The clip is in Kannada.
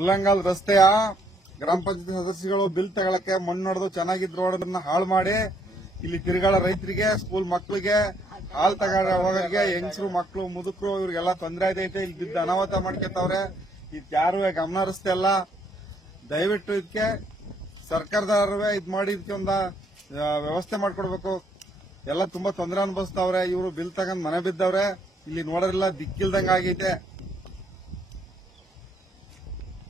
ಹುಲ್ಲಂಗಾಲ್ ರಸ್ತೆಯ ಗ್ರಾಮ ಪಂಚಾಯತ್ ಸದಸ್ಯಗಳು ಬಿಲ್ ತಗೊಳಕ್ಕೆ ಮಣ್ಣು ಹೊಡೆದು ಚೆನ್ನಾಗಿದ್ದ ರೋಡನ್ನ ಹಾಳು ಮಾಡಿ ಇಲ್ಲಿ ತಿರುಗಾಳ ರೈತರಿಗೆ, ಸ್ಕೂಲ್ ಮಕ್ಕಳಿಗೆ, ಹಾಲ್ ತಗೊಂಡ ಹೋಗೋರಿಗೆ, ಹೆಂಗಸರು, ಮಕ್ಕಳು, ಮುದುಕರು ಇವ್ರಿಗೆಲ್ಲ ತೊಂದರೆ ಐತೆ. ಇಲ್ಲಿ ಬಿದ್ದು ಅನಾಹುತ ಮಾಡ್ಕೊತಾವ್ರೆ. ಯಾರು ಗಮನ ಹರಿಸ್ತಾ ಇಲ್ಲ. ದಯವಿಟ್ಟು ಇದಕ್ಕೆ ಸರ್ಕಾರದವ್ರು ಇದ್ ಮಾಡಿ ಇದಕ್ಕೆ ಒಂದು ವ್ಯವಸ್ಥೆ ಮಾಡ್ಕೊಡ್ಬೇಕು. ಎಲ್ಲ ತುಂಬಾ ತೊಂದರೆ ಅನುಭವಿಸ್ತಾವ್ರೆ. ಇವರು ಬಿಲ್ ತಗೊಂಡ್ ಮನೆ ಬಿದ್ದವ್ರೆ. ಇಲ್ಲಿ ನೋಡೋರಿಲ್ಲ, ದಿಕ್ಕಿಲ್ದಂಗ ಆಗೈತೆ.